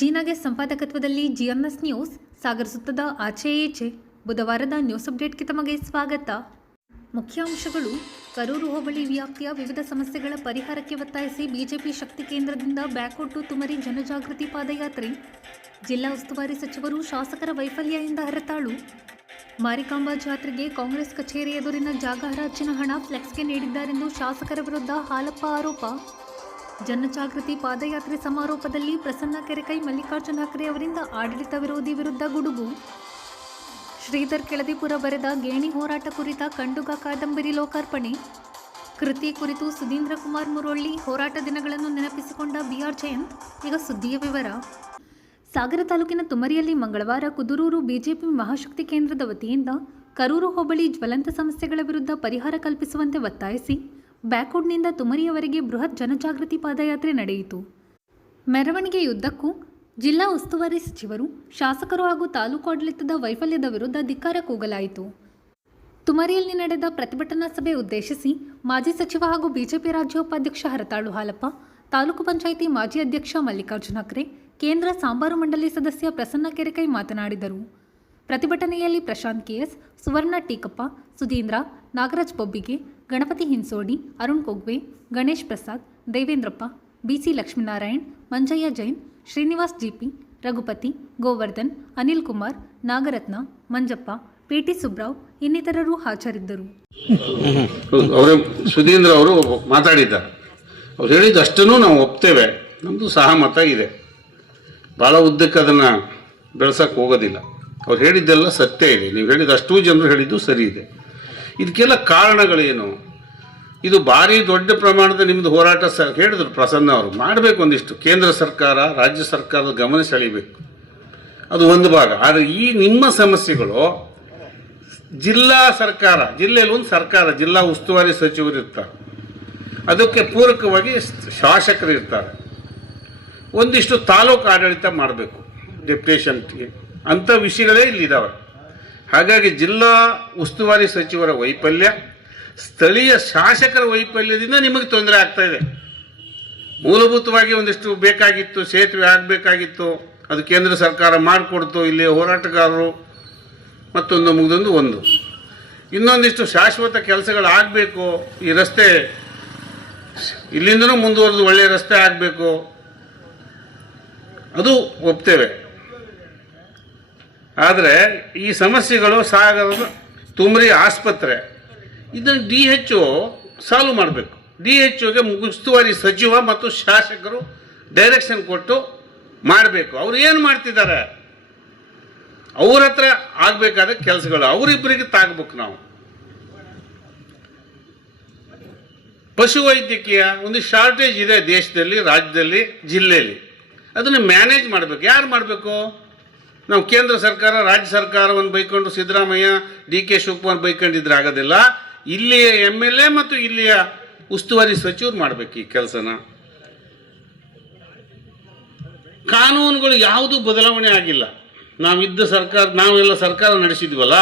ಜೀನಾಗೆ ಸಂಪಾದಕತ್ವದಲ್ಲಿ GMS news ಸಾಗರ ಸುತ್ತದ ಆಚೆ ಈಚೆ ಬುಧವಾರದ news ಅಪ್ಡೇಟ್ಗೆ ತಮಗೆ ಸ್ವಾಗತ. ಮುಖ್ಯಾಂಶಗಳು. ಕರೂರು ಹೋಬಳಿ ವ್ಯಾಪ್ತಿಯ ವಿವಿಧ ಸಮಸ್ಯೆಗಳ ಪರಿಹಾರಕ್ಕೆ ಒತ್ತಾಯಿಸಿ ಬಿಜೆಪಿ ಶಕ್ತಿ ಕೇಂದ್ರದಿಂದ ಬ್ಯಾಕ್ಔಟ್ ತುಮರಿ ಜನಜಾಗೃತಿ ಪಾದಯಾತ್ರೆ. ಜಿಲ್ಲಾ ಉಸ್ತುವಾರಿ ಸಚಿವರು ಶಾಸಕರ ವೈಫಲ್ಯದಿಂದ ಹರತಾಳು. ಮಾರಿಕಾಂಬಾ ಜಾತ್ರೆಗೆ ಕಾಂಗ್ರೆಸ್ ಕಚೇರಿ ಎದುರಿನ ಜಾಗ ಹರಾಜಿನ ಹಣ ಫ್ಲೆಕ್ಸ್ಗೆ ನೀಡಿದ್ದಾರೆಂದು ಶಾಸಕರ ವಿರುದ್ಧ ಹಾಲಪ್ಪ ಆರೋಪ. ಜನಜಾಗೃತಿ ಪಾದಯಾತ್ರೆ ಸಮಾರೋಪದಲ್ಲಿ ಪ್ರಸನ್ನ ಕೆರೆಕೈ ಮಲ್ಲಿಕಾರ್ಜುನ ಖರ್ಗೆ ಅವರಿಂದ ಆಡಳಿತ ವಿರೋಧಿ ವಿರುದ್ಧ ಗುಡುಗು. ಶ್ರೀಧರ್ ಕೆಳದಿಪುರ ಬರೆದ ಗೇಣಿ ಹೋರಾಟ ಕುರಿತ ಕಂಡುಗ ಕಾದಂಬರಿ ಲೋಕಾರ್ಪಣೆ. ಕೃತಿ ಕುರಿತು ಸುಧೀಂದ್ರ ಕುಮಾರ್ ಮುರೊಳ್ಳಿ ಹೋರಾಟ ದಿನಗಳನ್ನು ನೆನಪಿಸಿಕೊಂಡ ಬಿಆರ್ ಜಯಂತ್. ಈಗ ಸುದ್ದಿಯ ವಿವರ. ಸಾಗರ ತಾಲೂಕಿನ ತುಮರಿಯಲ್ಲಿ ಮಂಗಳವಾರ ಕುದುರೂರು ಬಿಜೆಪಿ ಮಹಾಶಕ್ತಿ ಕೇಂದ್ರದ ವತಿಯಿಂದ ಕರೂರು ಹೋಬಳಿ ಜ್ವಲಂತ ಸಮಸ್ಯೆಗಳ ವಿರುದ್ಧ ಪರಿಹಾರ ಕಲ್ಪಿಸುವಂತೆ ಒತ್ತಾಯಿಸಿ ಬ್ಯಾಕ್ವುಡ್ನಿಂದ ತುಮರಿಯವರೆಗೆ ಬೃಹತ್ ಜನಜಾಗೃತಿ ಪಾದಯಾತ್ರೆ ನಡೆಯಿತು. ಮೆರವಣಿಗೆಯುದ್ದಕ್ಕೂ ಜಿಲ್ಲಾ ಉಸ್ತುವಾರಿ ಸಚಿವರು, ಶಾಸಕರು ಹಾಗೂ ತಾಲೂಕು ಆಡಳಿತದ ವೈಫಲ್ಯದ ವಿರುದ್ಧ ಧಿಕ್ಕಾರ ಕೂಗಲಾಯಿತು. ತುಮರಿಯಲ್ಲಿ ನಡೆದ ಪ್ರತಿಭಟನಾ ಸಭೆ ಉದ್ದೇಶಿಸಿ ಮಾಜಿ ಸಚಿವ ಹಾಗೂ ಬಿಜೆಪಿ ರಾಜ್ಯ ಉಪಾಧ್ಯಕ್ಷ ಹರತಾಳು ಹಾಲಪ್ಪ, ತಾಲೂಕು ಪಂಚಾಯಿತಿ ಮಾಜಿ ಅಧ್ಯಕ್ಷ ಮಲ್ಲಿಕಾರ್ಜುನ ಖರ್ಗೆ, ಕೇಂದ್ರ ಸಾಂಬಾರು ಮಂಡಳಿ ಸದಸ್ಯ ಪ್ರಸನ್ನ ಕೆರೆಕೈ ಮಾತನಾಡಿದರು. ಪ್ರತಿಭಟನೆಯಲ್ಲಿ ಪ್ರಶಾಂತ್ ಕೆಎಸ್, ಸುವರ್ಣ ಟೀಕಪ್ಪ, ಸುಧೀಂದ್ರ, ನಾಗರಾಜ್ ಬೊಬ್ಬಿಗೆ, ಗಣಪತಿ ಹಿನ್ಸೋಡಿ, ಅರುಣ್ ಕೊಗ್ವೆ, ಗಣೇಶ್ ಪ್ರಸಾದ್, ದೇವೇಂದ್ರಪ್ಪ, ಬಿಸಿ ಲಕ್ಷ್ಮೀನಾರಾಯಣ್, ಮಂಜಯ್ಯ ಜೈನ್, ಶ್ರೀನಿವಾಸ್ ಜಿಪಿ, ರಘುಪತಿ, ಗೋವರ್ಧನ್, ಅನಿಲ್ ಕುಮಾರ್, ನಾಗರತ್ನ, ಮಂಜಪ್ಪ, ಪಿಟಿ ಸುಬ್ರಾವ್ ಇನ್ನಿತರರು ಹಾಜರಿದ್ದರು. ಸುಧೀಂದ್ರ ಅವರು ಮಾತಾಡಿದ್ದಾರೆ. ಅವ್ರು ಹೇಳಿದಷ್ಟನ್ನು ನಾವು ಒಪ್ತೇವೆ, ನಮ್ಮದು ಸಹಮತ ಇದೆ. ಭಾಳ ಉದ್ದಕ್ಕೆ ಅದನ್ನು ಬೆಳೆಸೋಕ್ಕೆ ಹೋಗೋದಿಲ್ಲ. ಅವ್ರು ಹೇಳಿದ್ದೆಲ್ಲ ಸತ್ಯ ಇದೆ. ನೀವು ಹೇಳಿದಷ್ಟು ಜನರು ಹೇಳಿದ್ದು ಸರಿ ಇದೆ. ಇದಕ್ಕೆಲ್ಲ ಕಾರಣಗಳೇನು? ಇದು ಭಾರಿ ದೊಡ್ಡ ಪ್ರಮಾಣದ ನಿಮ್ಮದು ಹೋರಾಟ ಹೇಳಿದ್ರು ಪ್ರಸನ್ನ ಅವರು. ಮಾಡಬೇಕು, ಒಂದಿಷ್ಟು ಕೇಂದ್ರ ಸರ್ಕಾರ ರಾಜ್ಯ ಸರ್ಕಾರದ ಗಮನ ಸೆಳೀಬೇಕು, ಅದು ಒಂದು ಭಾಗ. ಆದರೆ ಈ ನಿಮ್ಮ ಸಮಸ್ಯೆಗಳು ಜಿಲ್ಲಾ ಸರ್ಕಾರ, ಜಿಲ್ಲೆಯಲ್ಲಿ ಒಂದು ಸರ್ಕಾರ, ಜಿಲ್ಲಾ ಉಸ್ತುವಾರಿ ಸಚಿವರು ಇರ್ತಾರೆ, ಅದಕ್ಕೆ ಪೂರಕವಾಗಿ ಶಾಸಕರು ಇರ್ತಾರೆ, ಒಂದಿಷ್ಟು ತಾಲೂಕು ಆಡಳಿತ ಮಾಡಬೇಕು, ಡೆಪ್ಯುಟೇಷನ್ಗೆ, ಅಂಥ ವಿಷಯಗಳೇ ಇಲ್ಲಿದ್ದಾವೆ. ಹಾಗಾಗಿ ಜಿಲ್ಲಾ ಉಸ್ತುವಾರಿ ಸಚಿವರ ವೈಫಲ್ಯ, ಸ್ಥಳೀಯ ಶಾಸಕರ ವೈಫಲ್ಯದಿಂದ ನಿಮಗೆ ತೊಂದರೆ ಆಗ್ತಾ ಇದೆ. ಮೂಲಭೂತವಾಗಿ ಒಂದಿಷ್ಟು ಬೇಕಾಗಿತ್ತು, ಸೇತುವೆ ಆಗಬೇಕಾಗಿತ್ತು, ಅದು ಕೇಂದ್ರ ಸರ್ಕಾರ ಮಾಡಿಕೊಡ್ತು. ಇಲ್ಲಿ ಹೋರಾಟಗಾರರು ಮತ್ತೊಂದು ಮುಗಿದೊಂದು ಒಂದು ಇನ್ನೊಂದಿಷ್ಟು ಶಾಶ್ವತ ಕೆಲಸಗಳಾಗಬೇಕು. ಈ ರಸ್ತೆ ಇಲ್ಲಿಂದನೂ ಮುಂದುವರೆದು ಒಳ್ಳೆಯ ರಸ್ತೆ ಆಗಬೇಕು, ಅದು ಒಪ್ತೇವೆ. ಆದರೆ ಈ ಸಮಸ್ಯೆಗಳು ಸಾಗರದ ತುಮರಿ ಆಸ್ಪತ್ರೆ, ಇದನ್ನು DHO ಸಾಲ್ವ್ ಮಾಡಬೇಕು. DHOಗೆ ಉಸ್ತುವಾರಿ ಸಚಿವ ಮತ್ತು ಶಾಸಕರು ಡೈರೆಕ್ಷನ್ ಕೊಟ್ಟು ಮಾಡಬೇಕು. ಅವ್ರು ಏನು ಮಾಡ್ತಿದ್ದಾರೆ, ಅವ್ರ ಹತ್ರ ಆಗಬೇಕಾದ ಕೆಲಸಗಳು ಅವರಿಬ್ಬರಿಗೆ ತಾಗಬೇಕು. ನಾವು ಪಶುವೈದ್ಯಕೀಯ ಒಂದು ಶಾರ್ಟೇಜ್ ಇದೆ ದೇಶದಲ್ಲಿ, ರಾಜ್ಯದಲ್ಲಿ, ಜಿಲ್ಲೆಯಲ್ಲಿ. ಅದನ್ನು ಮ್ಯಾನೇಜ್ ಮಾಡಬೇಕು. ಯಾರು ಮಾಡಬೇಕು? ನಾವು ಕೇಂದ್ರ ಸರ್ಕಾರ ರಾಜ್ಯ ಸರ್ಕಾರವನ್ನು ಬೈಕೊಂಡು ಸಿದ್ದರಾಮಯ್ಯ DK ಶಿವಕುಮಾರ್ ಬೈಕೊಂಡಿದ್ರೆ ಆಗೋದಿಲ್ಲ. ಇಲ್ಲಿಯ MLA ಮತ್ತು ಇಲ್ಲಿಯ ಉಸ್ತುವಾರಿ ಸಚಿವರು ಮಾಡಬೇಕು ಈ ಕೆಲಸನ. ಕಾನೂನುಗಳು ಯಾವುದೂ ಬದಲಾವಣೆ ಆಗಿಲ್ಲ. ನಾವೆಲ್ಲ ಸರ್ಕಾರ ನಡೆಸಿದ್ವಲ್ಲ,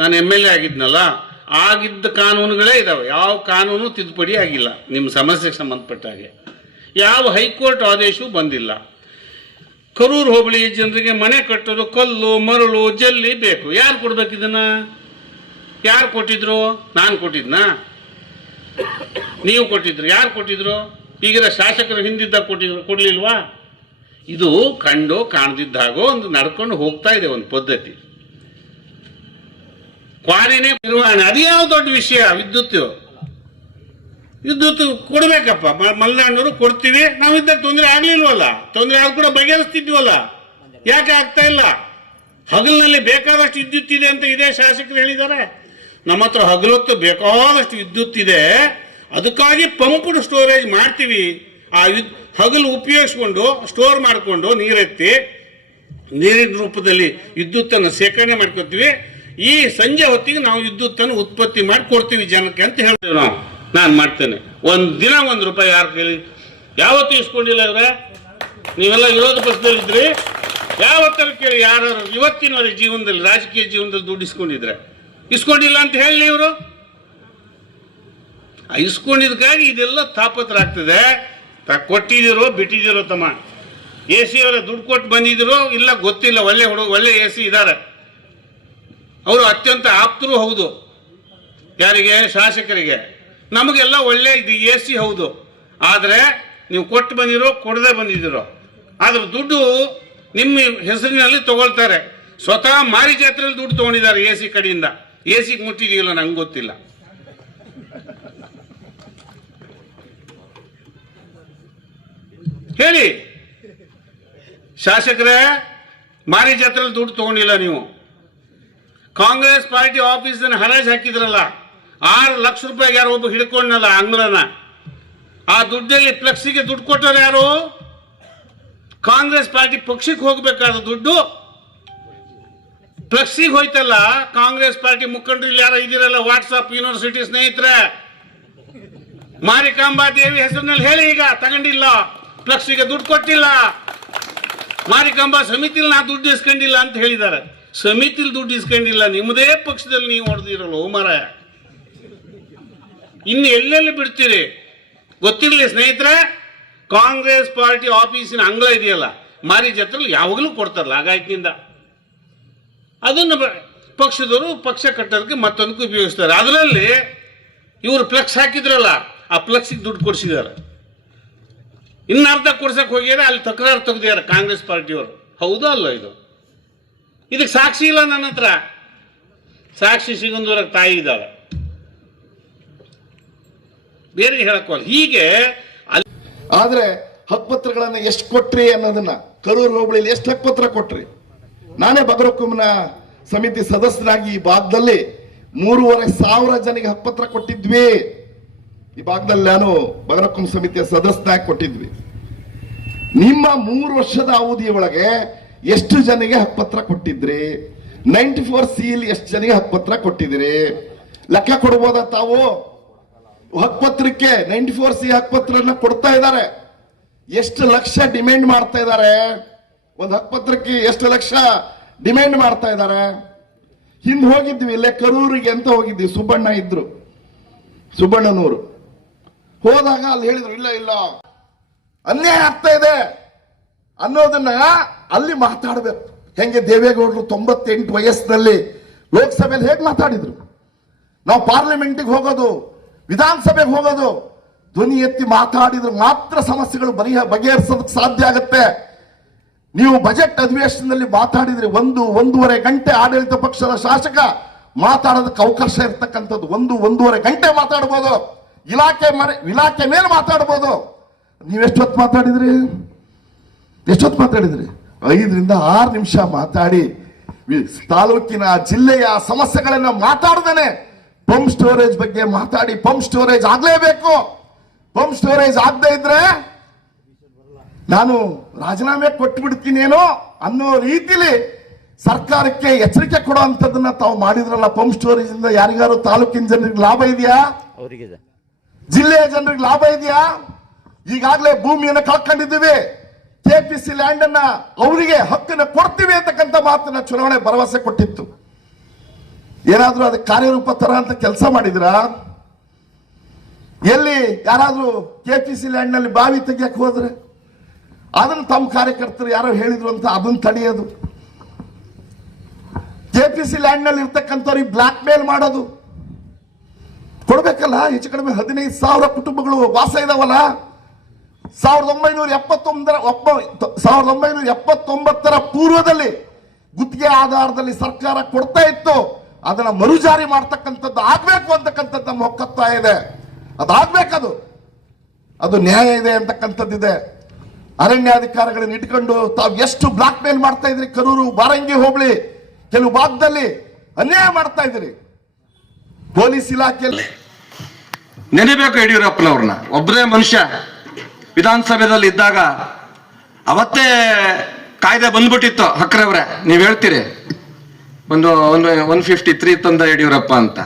ನಾನು MLA ಆಗಿದ್ನಲ್ಲ, ಆಗಿದ್ದ ಕಾನೂನುಗಳೇ ಇದ್ದಾವೆ. ಯಾವ ಕಾನೂನು ತಿದ್ದುಪಡಿ ಆಗಿಲ್ಲ. ನಿಮ್ಮ ಸಮಸ್ಯೆಗೆ ಸಂಬಂಧಪಟ್ಟ ಹಾಗೆ ಯಾವ ಹೈಕೋರ್ಟ್ ಆದೇಶವೂ ಬಂದಿಲ್ಲ. ಕರೂರು ಹೋಬಳಿ ಜನರಿಗೆ ಮನೆ ಕಟ್ಟೋದು ಕಲ್ಲು ಮರಳು ಜಲ್ಲಿ ಬೇಕು. ಯಾರು ಕೊಡ್ಬೇಕು ಇದನ್ನ? ಯಾರು ಕೊಟ್ಟಿದ್ರು? ನಾನು ಕೊಟ್ಟಿದ್ನಾ? ನೀವು ಕೊಟ್ಟಿದ್ರು? ಯಾರು ಕೊಟ್ಟಿದ್ರು? ಈಗಿನ ಶಾಸಕರು ಹಿಂದಿದ್ದಾಗ ಕೊಡ್ಲಿಲ್ವಾ? ಇದು ಕಂಡು ಕಾಣದಿದ್ದಾಗೋ ಒಂದು ನಡ್ಕೊಂಡು ಹೋಗ್ತಾ ಇದೆ ಒಂದು ಪದ್ಧತಿ. ಕ್ವಾರಿನೇ ನಿರ್ವಹಣೆ, ಅದು ಯಾವ ದೊಡ್ಡ ವಿಷಯ? ವಿದ್ಯುತ್ ಕೊಡ್ಬೇಕಪ್ಪ. ಮಲೆನಾಡವರು ಕೊಡ್ತೀವಿ. ನಾವಿದ್ದಾಗ ತೊಂದರೆ ಆಗ್ಲಿಲ್ವಲ್ಲ? ತೊಂದರೆ ಆದ್ರೂ ಕೂಡ ಬಗೆಹರಿಸ್ತಿದ್ವಲ್ಲ. ಯಾಕೆ ಆಗ್ತಾ ಇಲ್ಲ? ಹಗಲಿನಲ್ಲಿ ಬೇಕಾದಷ್ಟು ವಿದ್ಯುತ್ ಇದೆ ಅಂತ ಇದೇ ಶಾಸಕರು ಹೇಳಿದ್ದಾರೆ. ನಮ್ಮ ಹತ್ರ ಹಗಲೊತ್ತು ಬೇಕಾದಷ್ಟು ವಿದ್ಯುತ್ ಇದೆ, ಅದಕ್ಕಾಗಿ ಪಂಪ್ಡ್ ಸ್ಟೋರೇಜ್ ಮಾಡ್ತೀವಿ. ಆ ಹಗಲು ಉಪಯೋಗಿಸ್ಕೊಂಡು ಸ್ಟೋರ್ ಮಾಡಿಕೊಂಡು ನೀರೆತ್ತಿ ನೀರಿನ ರೂಪದಲ್ಲಿ ವಿದ್ಯುತ್ತನ್ನು ಶೇಖರಣೆ ಮಾಡ್ಕೊತೀವಿ. ಈ ಸಂಜೆ ಹೊತ್ತಿಗೆ ನಾವು ವಿದ್ಯುತ್ತನ್ನು ಉತ್ಪತ್ತಿ ಮಾಡಿ ಕೊಡ್ತೀವಿ ಜನಕ್ಕೆ ಅಂತ ಹೇಳ್ತೇವೆ ನಾವು. ನಾನು ಮಾಡ್ತೇನೆ. ಒಂದು ದಿನ ₹1 ಯಾರು ಕೇಳಿ ಯಾವತ್ತೂ ಇಸ್ಕೊಂಡಿಲ್ಲ ಇವರೇ. ನೀವೆಲ್ಲ ವಿರೋಧ ಪಕ್ಷದಲ್ಲಿದ್ರಿ, ಯಾವತ್ತರ ಕೇಳಿ ಯಾರು ಇವತ್ತಿನವರೆಗೆ ಜೀವನದಲ್ಲಿ, ರಾಜಕೀಯ ಜೀವನದಲ್ಲಿ ದುಡ್ಡು ಇಸ್ಕೊಂಡಿದ್ರೆ? ಇಸ್ಕೊಂಡಿಲ್ಲ ಅಂತ ಹೇಳಿ ಇವರು. ಇಸ್ಕೊಂಡಿದ್ದಕ್ಕಾಗಿ ಇದೆಲ್ಲ ತಾಪತ್ರರಾಗ್ತದೆ. ಕೊಟ್ಟಿದ್ದೀರೋ ಬಿಟ್ಟಿದ್ದೀರೋ ತಮ್ಮ. ಎ ಸಿ ಅವರ ದುಡ್ಡು ಕೊಟ್ಟು ಬಂದಿದ್ರು ಇಲ್ಲ ಗೊತ್ತಿಲ್ಲ. ಒಳ್ಳೆ ಎ ಸಿ ಇದ್ದಾರೆ, ಅವರು ಅತ್ಯಂತ ಆಪ್ತರು ಹೌದು. ಯಾರಿಗೆ? ಶಾಸಕರಿಗೆ. ನಮಗೆಲ್ಲ ಒಳ್ಳೆ ಇದು ಎ ಸಿ ಹೌದು. ಆದರೆ ನೀವು ಕೊಟ್ಟು ಬಂದಿರೋ ಕೊಡದೆ ಬಂದಿದ್ದೀರೋ ಅದ್ರ ದುಡ್ಡು ನಿಮ್ಮ ಹೆಸರಿನಲ್ಲಿ ತಗೊಳ್ತಾರೆ. ಸ್ವತಃ ಮಾರಿ ಜಾತ್ರೆಯಲ್ಲಿ ದುಡ್ಡು ತಗೊಂಡಿದ್ದಾರೆ ಎ ಸಿ ಕಡೆಯಿಂದ. ಎ ಸಿಗೆ ಮುಟ್ಟಿದೆಯಲ್ಲ ನಂಗೆ ಗೊತ್ತಿಲ್ಲ. ಹೇಳಿ ಶಾಸಕರೇ, ಮಾರಿ ಜಾತ್ರೆಯಲ್ಲಿ ದುಡ್ಡು ತಗೊಂಡಿಲ್ಲ ನೀವು. ಕಾಂಗ್ರೆಸ್ ಪಾರ್ಟಿ ಆಫೀಸ್ ಹರಾಜು ಹಾಕಿದ್ರಲ್ಲ, 6 ಲಕ್ಷ ರೂಪಾಯಿಗೆ ಯಾರೋ ಒಬ್ಬ ಹಿಡ್ಕೊಂಡಲ್ಲ ಅಂಗ್ಳನ. ಆ ದುಡ್ಡಲ್ಲಿ ಫ್ಲೆಕ್ಸಿಗೆ ದುಡ್ಡು ಕೊಟ್ಟರು ಯಾರು? ಕಾಂಗ್ರೆಸ್ ಪಾರ್ಟಿ ಪಕ್ಷಕ್ಕೆ ಹೋಗ್ಬೇಕಾದ ದುಡ್ಡು ಫ್ಲೆಕ್ಸಿಗೆ ಹೋಯ್ತಲ್ಲ. ಕಾಂಗ್ರೆಸ್ ಪಾರ್ಟಿ ಮುಖಂಡರು ಇಲ್ಲಿ ಯಾರೋ ಇದಿರಲ್ಲ, ವಾಟ್ಸಪ್ ಯೂನಿವರ್ಸಿಟಿ ಸ್ನೇಹಿತರೆ, ಮಾರಿಕಾಂಬಾ ದೇವಿ ಹೆಸರಿನಲ್ಲಿ ಹೇಳಿ, ಈಗ ತಗೊಂಡಿಲ್ಲ, ಫ್ಲೆಕ್ಸಿಗೆ ದುಡ್ಡು ಕೊಟ್ಟಿಲ್ಲ. ಮಾರಿಕಾಂಬಾ ಸಮಿತಿಲಿ ನಾ ದುಡ್ಡು ಇಸ್ಕೊಂಡಿಲ್ಲ ಅಂತ ಹೇಳಿದ್ದಾರೆ. ಸಮಿತಿಲಿ ದುಡ್ಡು ಇಸ್ಕೊಂಡಿಲ್ಲ, ನಿಮ್ಮದೇ ಪಕ್ಷದಲ್ಲಿ ನೀವು ಹೊಡೆದಿರಲ್ಲ ಮಾರಾಯ. ಇನ್ನು ಎಲ್ಲೆಲ್ಲಿ ಬಿಡ್ತೀರಿ ಗೊತ್ತಿರಲಿ ಸ್ನೇಹಿತರೆ. ಕಾಂಗ್ರೆಸ್ ಪಾರ್ಟಿ ಆಫೀಸಿನ ಅಂಗಳ ಇದೆಯಲ್ಲ, ಮಾರಿ ಜಾತ್ರೆಯಲ್ಲಿ ಯಾವಾಗಲೂ ಕೊಡ್ತಾರಲ್ಲ ಆಗಾಯ್ತಿನಿಂದ. ಅದನ್ನು ಪಕ್ಷದವರು ಪಕ್ಷ ಕಟ್ಟೋದಕ್ಕೆ ಮತ್ತೊಂದಕ್ಕೆ ಉಪಯೋಗಿಸ್ತಾರೆ. ಅದರಲ್ಲಿ ಇವರು ಫ್ಲೆಕ್ಸ್ ಹಾಕಿದ್ರಲ್ಲ, ಆ ಫ್ಲೆಕ್ಸಿಗೆ ದುಡ್ಡು ಕೊಡಿಸಿದ್ದಾರೆ. ಇನ್ನರ್ಧ ಕೊಡ್ಸಕ್ಕೆ ಹೋಗಿದ್ದಾರೆ, ಅಲ್ಲಿ ತಕರಾರು ತೆಗೆದಿದ್ದಾರೆ ಕಾಂಗ್ರೆಸ್ ಪಾರ್ಟಿಯವರು. ಹೌದಾ ಅಲ್ಲ? ಇದಕ್ಕೆ ಸಾಕ್ಷಿ ಇಲ್ಲ ನನ್ನ ಹತ್ರ. ಸಾಕ್ಷಿ ಸಿಗಂದೂರಾಗ ತಾಯಿ ಇದ್ದಾಳೆ, ಬೇರೆ ಹೇಳಕ್ಕೋಲ್ಲ. ಹೀಗೆ ಆದ್ರೆ ಹಕ್ಕುಪತ್ರಗಳನ್ನ ಎಷ್ಟು ಕೊಟ್ರಿ ಅನ್ನೋದನ್ನ, ಕರೂರು ಹೋಬಳಿಯಲ್ಲಿ ಎಷ್ಟು ಹಕ್ಕುಪತ್ರ ಕೊಟ್ರಿ? ನಾನೇ ಬಗರಕುಂನ ಸಮಿತಿ ಸದಸ್ಯನಾಗಿ ಈ ಭಾಗದಲ್ಲಿ 3,500 ಜನಿಗೆ ಹಕ್ಕುಪತ್ರ ಕೊಟ್ಟಿದ್ವಿ. ಈ ಭಾಗದಲ್ಲಿ ನಾನು ಬಗರಕುಂ ಸಮಿತಿಯ ಸದಸ್ಯನಾಗಿ ಕೊಟ್ಟಿದ್ವಿ. ನಿಮ್ಮ 3 ವರ್ಷದ ಅವಧಿಯ ಒಳಗೆ ಎಷ್ಟು ಜನಿಗೆ ಹಕ್ಕುಪತ್ರ ಕೊಟ್ಟಿದ್ರಿ? 94 ಸೀಲ್ ಎಷ್ಟು ಜನಿಗೆ ಹಕ್ಕುಪತ್ರ ಕೊಟ್ಟಿದ್ದೀರಿ? ಲೆಕ್ಕ ಕೊಡ್ಬೋದ ತಾವು? ಹಕ್ಕುಪತ್ರಕ್ಕೆ 94 ಸಿ ಹಕ್ಕುಪತ್ರನ ಕೊಡ್ತಾ ಇದ್ದಾರೆ. ಎಷ್ಟು ಲಕ್ಷ ಡಿಮ್ಯಾಂಡ್ ಮಾಡ್ತಾ ಇದ್ದಾರೆ? ಒಂದು ಹಕ್ಕುಪತ್ರಕ್ಕೆ ಎಷ್ಟು ಲಕ್ಷ ಡಿಮ್ಯಾಂಡ್ ಮಾಡ್ತಾ ಇದ್ದಾರೆ? ಹಿಂದೆ ಹೋಗಿದ್ವಿ, ಇಲ್ಲೇ ಕರೂರಿಗೆ ಅಂತ ಹೋಗಿದ್ವಿ. ಸುಬ್ಬಣ್ಣ ಇದ್ರು, ಸುಬ್ಬಣ್ಣನವರು. ಹೋದಾಗ ಅಲ್ಲಿ ಹೇಳಿದ್ರು, ಇಲ್ಲ ಇಲ್ಲ ಅನ್ಯಾಯ ಆಗ್ತಾ ಇದೆ ಅನ್ನೋದನ್ನ ಅಲ್ಲಿ ಮಾತಾಡಬೇಕು. ಹೆಂಗೆ ದೇವೇಗೌಡರು 98 ವಯಸ್ಸಿನಲ್ಲಿ ಲೋಕಸಭೆಯಲ್ಲಿ ಹೇಗೆ ಮಾತಾಡಿದ್ರು? ನಾವು ಪಾರ್ಲಿಮೆಂಟಿಗೆ ಹೋಗೋದು, ವಿಧಾನಸಭೆಗೆ ಹೋಗೋದು, ಧ್ವನಿ ಎತ್ತಿ ಮಾತಾಡಿದ್ರೆ ಮಾತ್ರ ಸಮಸ್ಯೆಗಳು ಬಗೆಹರಿಸೋದಕ್ಕೆ ಸಾಧ್ಯ ಆಗುತ್ತೆ. ನೀವು ಬಜೆಟ್ ಅಧಿವೇಶನದಲ್ಲಿ ಮಾತಾಡಿದ್ರೆ 1-1.5 ಗಂಟೆ ಆಡಳಿತ ಪಕ್ಷದ ಶಾಸಕ ಮಾತಾಡೋದಕ್ಕೆ ಅವಕಾಶ ಇರ್ತಕ್ಕಂಥದ್ದು. 1-1.5 ಗಂಟೆ ಮಾತಾಡ್ಬೋದು. ಇಲಾಖೆ ಮೇಲೆ ಮಾತಾಡ್ಬೋದು. ನೀವೆಷ್ಟೊತ್ತು ಮಾತಾಡಿದ್ರಿ? 5 ರಿಂದ 6 ನಿಮಿಷ ಮಾತಾಡಿ ತಾಲೂಕಿನ ಜಿಲ್ಲೆಯ ಸಮಸ್ಯೆಗಳನ್ನ ಮಾತಾಡ್ದೇನೆ ಪಂಪ್ ಸ್ಟೋರೇಜ್ ಬಗ್ಗೆ ಮಾತಾಡಿ, ಪಂಪ್ ಸ್ಟೋರೇಜ್ ಆಗ್ಲೇಬೇಕು, ಪಂಪ್ ಸ್ಟೋರೇಜ್ ಆಗದೆ ಇದ್ರೆ ನಾನು ರಾಜೀನಾಮೆ ಕೊಟ್ಟು ಬಿಡ್ತೀನೇನೋ ಅನ್ನೋ ರೀತಿಲಿ ಸರ್ಕಾರಕ್ಕೆ ಎಚ್ಚರಿಕೆ ಕೊಡುವಂತದನ್ನ ತಾವು ಮಾಡಿದ್ರಲ್ಲ. ಪಂಪ್ ಸ್ಟೋರೇಜ್ ಇಂದ ಯಾರಿಗಾರು ತಾಲೂಕಿನ ಜನರಿಗೆ ಲಾಭ ಇದೆಯಾ? ಜಿಲ್ಲೆಯ ಜನರಿಗೆ ಲಾಭ ಇದೆಯಾ? ಈಗಾಗಲೇ ಭೂಮಿಯನ್ನು ಕಳ್ಕೊಂಡಿದ್ದೀವಿ. ಕೆಪಿಸಿ ಲ್ಯಾಂಡ್ ಅನ್ನ ಅವರಿಗೆ ಹಕ್ಕನ್ನು ಕೊಡ್ತೀವಿ ಅಂತಕ್ಕಂಥ ಮಾತನ್ನ ಚುನಾವಣೆ ಭರವಸೆ ಕೊಟ್ಟಿತ್ತು. ಏನಾದ್ರೂ ಅದಕ್ಕೆ ಕಾರ್ಯರೂಪ ತರ ಅಂತ ಕೆಲಸ ಮಾಡಿದ್ರಾ? ಎಲ್ಲಿ ಯಾರಾದ್ರೂ ಕೆಪಿಸಿ ಲ್ಯಾಂಡ್ ನಲ್ಲಿ ಬಾವಿ ತೆಗಿಯಕ್ಕೆ ಹೋದ್ರೆ ಅದನ್ನು ತಮ್ಮ ಕಾರ್ಯಕರ್ತರು ಯಾರೋ ಹೇಳಿದ್ರು ಅಂತ ಅದನ್ನ ತಡೆಯೋದು, ಕೆಪಿಸಿ ಲ್ಯಾಂಡ್ ನಲ್ಲಿ ಇರ್ತಕ್ಕಂಥವ್ರಿಗೆ ಬ್ಲಾಕ್ ಮೇಲ್ ಮಾಡೋದು. ಕೊಡ್ಬೇಕಲ್ಲ, ಹೆಚ್ಚು ಕಡಿಮೆ 15,000 ಕುಟುಂಬಗಳು ವಾಸ ಇದಾವಲ್ಲ. 1979 ಪೂರ್ವದಲ್ಲಿ ಗುತ್ತಿಗೆ ಆಧಾರದಲ್ಲಿ ಸರ್ಕಾರ ಕೊಡ್ತಾ ಇತ್ತು. ಅದನ್ನ ಮರುಜಾರಿ ಮಾಡ್ತಕ್ಕಂಥದ್ದು ಆಗ್ಬೇಕು ಅಂತಕ್ಕಂಥದ್ದು ನಮ್ಮ ಹಕ್ಕತ್ವ ಇದೆ. ಅದಾಗ್ಬೇಕದು, ಅದು ನ್ಯಾಯ ಇದೆ ಅಂತಕ್ಕಂಥದ್ದಿದೆ. ಅರಣ್ಯಾಧಿಕಾರಿಗಳನ್ನ ಇಟ್ಕೊಂಡು ತಾವು ಎಷ್ಟು ಬ್ಲಾಕ್ ಮೇಲ್ ಮಾಡ್ತಾ ಇದ್ರಿ. ಕರೂರು ಬಾರಂಗಿ ಹೋಬಳಿ ಕೆಲವು ಭಾಗದಲ್ಲಿ ಅನ್ಯಾಯ ಮಾಡ್ತಾ ಇದ್ರಿ. ಪೊಲೀಸ್ ಇಲಾಖೆಯಲ್ಲಿ ನೆನೆಬೇಕು ಯಡಿಯೂರಪ್ಪನವ್ರನ್ನ. ಒಬ್ಬರೇ ಮನುಷ್ಯ ವಿಧಾನಸಭೆಯಲ್ಲಿ ಇದ್ದಾಗ ಅವತ್ತೇ ಕಾಯ್ದೆ ಬಂದ್ಬಿಟ್ಟಿತ್ತು. ಹಕ್ರವ್ರೆ ನೀವ್ ಹೇಳ್ತೀರಿ, ಒಂದು 153 ತಂದ ಯಡಿಯೂರಪ್ಪ ಅಂತ.